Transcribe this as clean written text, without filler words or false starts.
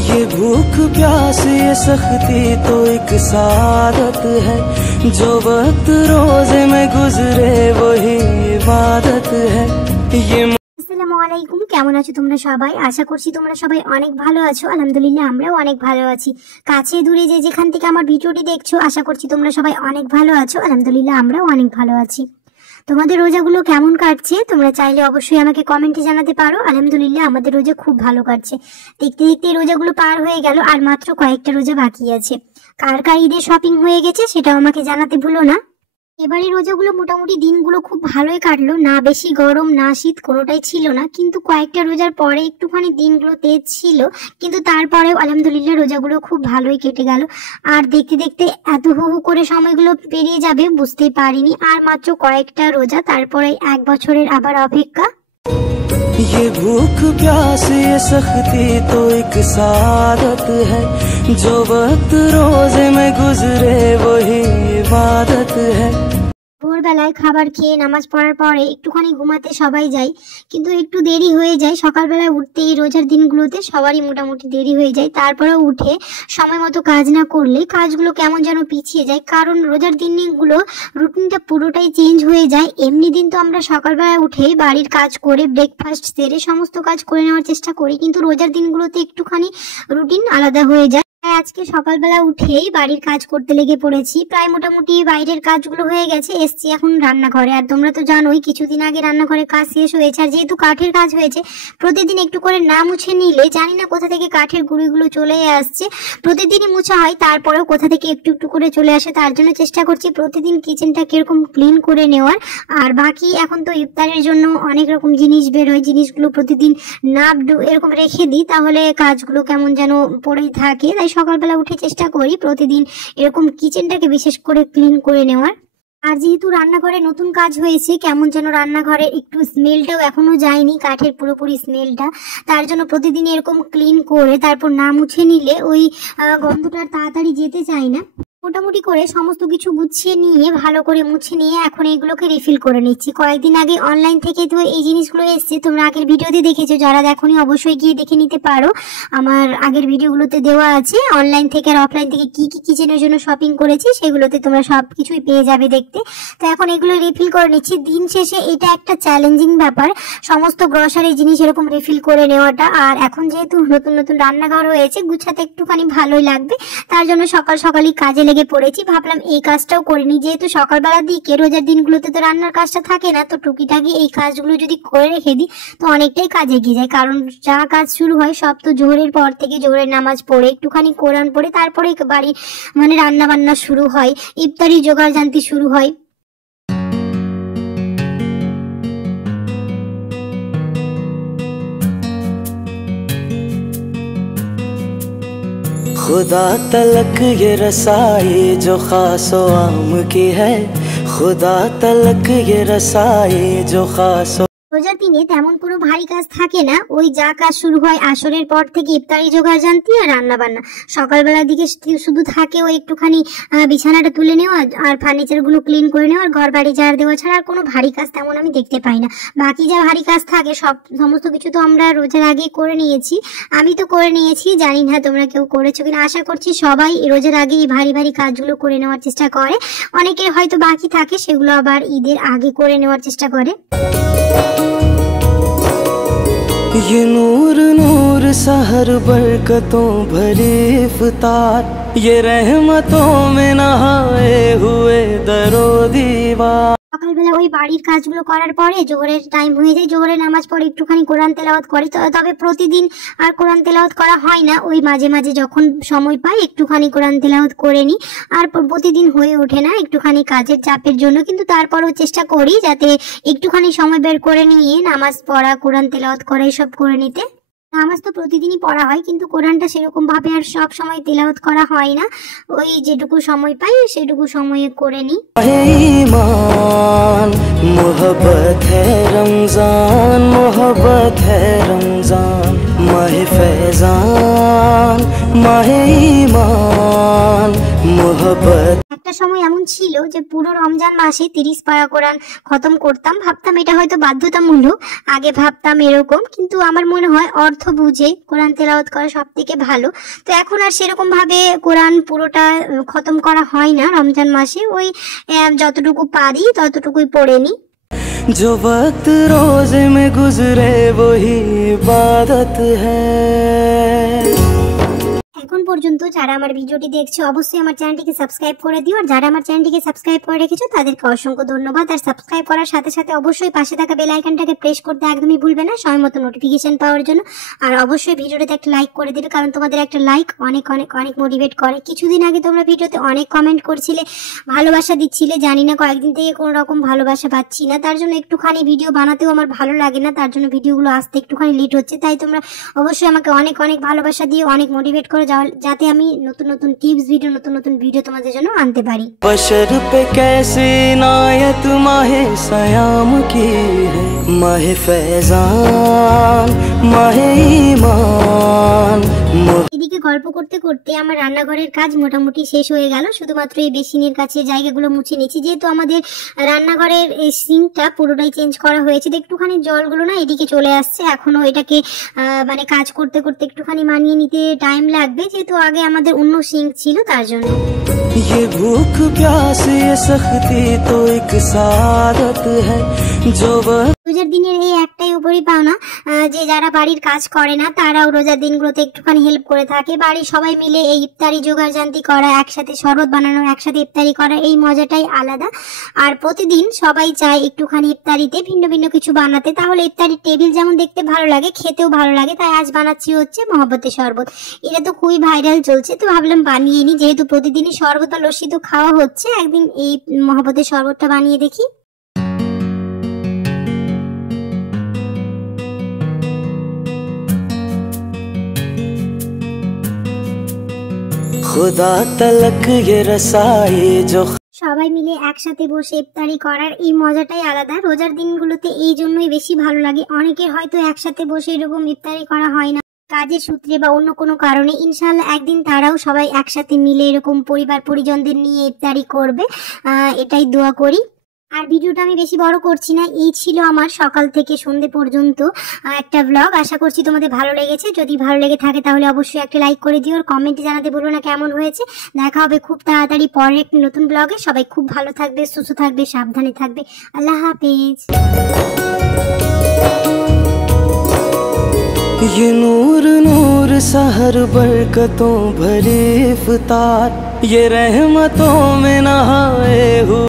ये भूख प्यास ये सख्ती तो एक सादत है, जो वक्त रोजे में गुजरे वही इबादत है। ये আসসালামু আলাইকুম, কেমন আছো তোমরা সবাই? আশা করছি তোমরা সবাই অনেক ভালো আছো। আলহামদুলিল্লাহ আমরাও অনেক ভালো আছি। কাছে দূরে যে যেখান থেকে আমার ভিডিওটি দেখছো, আশা করছি তোমরা সবাই অনেক ভালো আছো। আলহামদুলিল্লাহ আমরাও অনেক ভালো আছি। তোমাদের রোজাগুলো কেমন কাটছে তোমরা চাইলে অবশ্যই আমাকে কমেন্টে জানাতে পারো। আলহামদুলিল্লাহ আমাদের রোজা খুব ভালো কাটছে। দেখতে দেখতে রোজাগুলো পার হয়ে গেল, আর মাত্র কয়েকটা রোজা বাকি আছে। কার কার ঈদের শপিং হয়ে গেছে সেটাও আমাকে জানাতে ভুলো না। এবারে রোজাগুলো মোটামুটি দিনগুলো খুব ভালোই কাটলো, না বেশি গরম না শীত কোনোটাই ছিল না। কিন্তু কয়েকটা রোজার পরে একটুখানি দিনগুলো তেজ ছিল, কিন্তু তারপরেও আলহামদুলিল্লাহ রোজাগুলো খুব ভালোই কেটে গেল। আর দেখতে দেখতে এত হু হু করে সময়গুলো পেরিয়ে যাবে বুঝতেই পারিনি। আর মাত্র কয়েকটা রোজা, তারপরে 1 বছরের আবার অপেক্ষা। ये भूख प्यास ये सख्ती तो एक सादत है, जो वक्त रोजे में गुजरे वही इबादत है। ভোরবেলায় খাবার খেয়ে নামাজ পড়ার পরে একটুখানি ঘুমাতে সবাই যায়, কিন্তু একটু দেরি হয়ে যায়। সকালবেলায় উঠতে এই রোজার দিনগুলোতে সবারই মোটামুটি দেরি হয়ে যায়। তারপরে উঠে সময় মতো কাজ না করলে কাজগুলো কেমন যেন পিছিয়ে যায়, কারণ রোজার দিনগুলো রুটিনটা পুরোটাই চেঞ্জ হয়ে যায়। এমনি দিন তো আমরা সকালবেলায় উঠে বাড়ির কাজ করে ব্রেকফাস্ট সেরে সমস্ত কাজ করে নেওয়ার চেষ্টা করি, কিন্তু রোজার দিনগুলোতে একটুখানি রুটিন আলাদা হয়ে যায়। আজকে সকালবেলা উঠেই বাড়ির কাজ করতে লেগে পড়েছি। প্রায় মোটামুটি বাইরের কাজগুলো হয়ে গেছে, এসছি এখন রান্নাঘরে। আর তোমরা তো জানোই কিছুদিন আগে রান্নাঘরের কাজ শেষ হয়েছে। আর যেহেতু কাঠের কাজ হয়েছে, প্রতিদিন একটু করে না মুছে নিলে জানি না কোথা থেকে কাঠের গুঁড়িগুলো চলে আসছে। প্রতিদিনই মুছা হয়, তারপরেও কোথা থেকে একটু একটু করে চলে আসে। তার জন্য চেষ্টা করছি প্রতিদিন কিচেনটা কিরকম ক্লিন করে নেওয়ার। আর বাকি এখন তো ইফতারের জন্য অনেক রকম জিনিস বের হয়, জিনিসগুলো প্রতিদিন না এরকম রেখে দিই, তাহলে কাজগুলো কেমন যেন পড়েই থাকে। তাই সকালবেলা উঠে চেষ্টা করি প্রতিদিন এরকম কিচেনটাকে বিশেষ করে ক্লিন করে নেওয়ার। আর যেহেতু রান্নাঘরে নতুন কাজ হয়েছে, কেমন যেন রান্নাঘরে একটু স্মেলটাও এখনো যায়নি, কাঠের পুরোপুরি স্মেলটা। তার জন্য প্রতিদিন এরকম ক্লিন করে তারপর না মুছে নিলে ওই গন্ধটা তাড়াতাড়ি যেতে চায় না। মোটামুটি করে সমস্ত কিছু গুছিয়ে নিয়ে ভালো করে মুছে নিয়ে এখন এইগুলোকে রিফিল করে নিচ্ছি। কয়েকদিন আগে অনলাইন থেকে তো এই জিনিসগুলো এসছে, তোমরা আগের ভিডিওতে দেখেছো। যারা দেখোনি অবশ্যই গিয়ে দেখে নিতে পারো, আমার আগের ভিডিওগুলোতে দেওয়া আছে। অনলাইন থেকে আর অফলাইন থেকে কি কি কিচেনের জন্য শপিং করেছি সেগুলোতে তোমরা সব কিছুই পেয়ে যাবে দেখতে। তো এখন এগুলো রিফিল করে নিচ্ছি। দিন শেষে এটা একটা চ্যালেঞ্জিং ব্যাপার, সমস্ত গ্রসারি জিনিস এরকম রিফিল করে নেওয়াটা। আর এখন যেহেতু নতুন নতুন রান্নাঘর হয়েছে, গুছাতে একটুখানি ভালোই লাগবে। তার জন্য সকাল সকালই কাজে লেগে পড়েছি। ভাবলাম এই কাজটাও করিনি, যেহেতু সকালবেলার দিকে রোজার দিনগুলোতে তো রান্নার কাজটা থাকে না, তো টুকিটাকি এই কাজগুলো যদি করে রেখে দিই তো অনেকটাই কাজ এগিয়ে যায়। কারণ যা কাজ শুরু হয় সব তো জোহরের পর থেকে, জোহরের নামাজ পড়ে একটুখানি কোরআন পড়ে তারপরে বাড়ির রান্না বান্না শুরু হয়, ইফতারি জোগাড় জানতি শুরু হয়। खुदा तलक ये रसाई जो खासो आम की है, खुदा तलक ये रसाई जो खासो। রোজার দিনে তেমন কোনো ভারী কাজ থাকে না, ওই যা কাজ শুরু হয় আসরের পর থেকে ইফতারি জোগাড় জানতি আর রান্না বান্না। সকালবেলার দিকে শুধু থাকে ওই একটুখানি বিছানাটা তুলে নেওয়া আর ফার্নিচার গুলো ক্লিন করে নেওয়া আর ঘর বাড়ি ঝাড় দেওয়া ছাড়া আর কোনো ভারী কাজ তেমন আমি দেখতে পাই না। বাকি যা ভারী কাজ থাকে সমস্ত কিছু তো আমরা রোজার আগে করে নিয়েছি। আমি তো করে নিয়েছি, জানি না তোমরা কেউ করেছো কিনা। আশা করছি সবাই রোজার আগে এই ভারী ভারী কাজগুলো করে নেওয়ার চেষ্টা করে। অনেকের হয়তো বাকি থাকে, সেগুলো আবার ঈদের আগে করে নেওয়ার চেষ্টা করে। ये नूर नूर सहर बरकतों भरी इफ्तार, ये रहमतों में नहाए हुए दरो दीवार। সকালবেলা ওই বাড়ির কাজগুলো করার পরে জোহরের টাইম হয়ে যায়, জোহরের নামাজ পড়ে একটুখানি কোরআন তেলাওয়াত করি। তবে প্রতিদিন আর কোরআন তেলাওয়াত করা হয় না, ওই মাঝে মাঝে যখন সময় পাই একটুখানি কোরআন তেলাওয়াত করে নিই। আর প্রতিদিন হয়ে ওঠে না একটুখানি কাজের চাপের জন্য, কিন্তু তারপরেও চেষ্টা করি যাতে একটুখানি সময় বের করে নিয়ে নামাজ পড়া, কোরআন তেলাওয়াত করা এসব করে নিতে। নামাজ তো প্রতিদিনই পড়া হয়, কিন্তু কোরআনটা সেরকম ভাবে আর সব সময় তেলাওয়াত করা হয় না। ওই যেটুকু সময় পাই সেটুকু সময়ে করে নিই। ईमान मोहब्बत है रमजान, मोहब्बत है रमजान, माहे फैजान माहे ईमान मोहब्बत। একটা সময় এমন ছিল যে পুরো রমজান মাসে 30 পারা কোরআন খতম করতাম। ভাবতাম এটা হয়তো বাধ্যতামূলক, আগে ভাবতাম এরকম, কিন্তু আমার মনে হয় অর্থ বুঝে কোরআন তেলাওয়াত করা সব থেকে ভালো। তো এখন আর সেরকম ভাবে কোরআন পুরোটা খতম করা হয় না রমজান মাসে, ওই যতটুকু পারি ততটুকুই পড়ে নি। जो वक्त रोजे में गुजरे वही इबादत है। এখন পর্যন্ত যারা আমার ভিডিওটি দেখছো অবশ্যই আমার চ্যানেলটিকে সাবস্ক্রাইব করে দিও, আর যারা আমার চ্যানেলটিকে সাবস্ক্রাইব করে রেখেছো তাদেরকে অসংখ্য ধন্যবাদ। আর সাবস্ক্রাইব করার সাথে সাথে অবশ্যই পাশে থাকা বেল আইকনটাকে প্রেস করতে একদমই ভুলবে না সময় মতো নোটিফিকেশন পাওয়ার জন্য। আর অবশ্যই ভিডিওটাতে একটা লাইক করে দিবে, কারণ তোমাদের একটা লাইক অনেক অনেক অনেক মোটিভেট করে। কিছুদিন আগে তোমরা ভিডিওতে অনেক কমেন্ট করছিলে, ভালোবাসা দিচ্ছিলে, জানি না কয়েকদিন থেকে কোনো রকম ভালোবাসা পাচ্ছি না, তার জন্য একটুখানি ভিডিও বানাতেও আমার ভালো লাগে না, তার জন্য ভিডিওগুলো আসতে একটুখানি লেট হচ্ছে। তাই তোমরা অবশ্যই আমাকে অনেক অনেক ভালোবাসা দিয়ে অনেক মোটিভেট করো, যাতে আমি নতুন নতুন টিপস ভিডিও, নতুন নতুন ভিডিও তোমাদের জন্য আনতে পারি। बशर पे कैसी इनायत माहे सयाम की है, माहे फैजान माहे ईमान। এদিকে গল্প করতে করতে আমার রান্নাঘরের কাজ মোটামুটি শেষ হয়ে গেল, শুধুমাত্র এই বেসিনের কাছে জায়গাগুলো মুছে নিচ্ছি, যেহেতু আমাদের রান্নাঘরের এই সিঙ্কটা পুরোটাই চেঞ্জ করা হয়েছে। একটুখানি জলগুলো না এদিকে চলে আসছে, এখনো এটাকে মানে কাজ করতে করতে একটুখানি মানিয়ে নিতে টাইম লাগবে, যেহেতু আগে আমাদের অন্য সিঙ্ক ছিল তার জন্য। ये भूख प्यास ये सख्ती तो एक सादत है जो রোজার দিনের এই একটাই উপরই পাওনা যে যারা বাড়ির কাজ করে না তারাও রোজার দিনগুলোতে একটুখানি হেল্প করে থাকে। বাড়ির সবাই মিলে এই ইফতারি জোগাড়জান্তি করা, একসাথে শরবত বানানো, একসাথে ইফতারি করা, এই মজাটাই আলাদা। আর প্রতিদিন সবাই চায় একটুখানি ইফতারিতে ভিন্ন ভিন্ন কিছু বানাতে, তাহলে ইফতারির টেবিল যেমন দেখতে ভালো লাগে খেতেও ভালো লাগে। তাই আজ বানাচ্ছি হচ্ছে মহব্বতের শরবত। এটা তো খুবই ভাইরাল চলছে, তো ভাবলাম বানিয়ে নি, যেহেতু প্রতিদিনই শরবত বা লস্যি তো খাওয়া হচ্ছে, একদিন এই মহব্বতের শরবতটা বানিয়ে দেখি। खुदा तलक ये रसाई जो সবাই মিলে একসাথে বসে ইফতারি করার এই মজাটাই আলাদা। রোজার দিনগুলোতে এই জন্যই বেশি ভালো লাগে। অনেকের হয়তো একসাথে বসে এরকম ইফতারি করা হয় না কাজের সূত্রে বা অন্য কোনো কারণে, ইনশাল্লাহ একদিন তারাও সবাই একসাথে মিলে এরকম পরিবার পরিজনদের নিয়ে ইফতারি করবে, এটাই দোয়া করি। আর ভিডিওটা আমি বেশি বড় করছি না, এই ছিল আমার সকাল থেকে সন্ধ্যে পর্যন্ত একটা ব্লগ। আশা করছি তোমাদের ভালো লেগেছে। যদি ভালো লেগে থাকে তাহলে অবশ্যই একটা লাইক করে দিও, আর কমেন্টে জানাতে বলো না কেমন হয়েছে। দেখা হবে খুব তাড়াতাড়ি পরের একটি নতুন ব্লগে। সবাই খুব ভালো থাকবে, সুস্থ থাকবে, সাবধানে থাকবে। আল্লাহ হাফেজ। ये नूर नूर सहर बरकतों भरे इफ्तार, ये रहमतों में नहाए हुए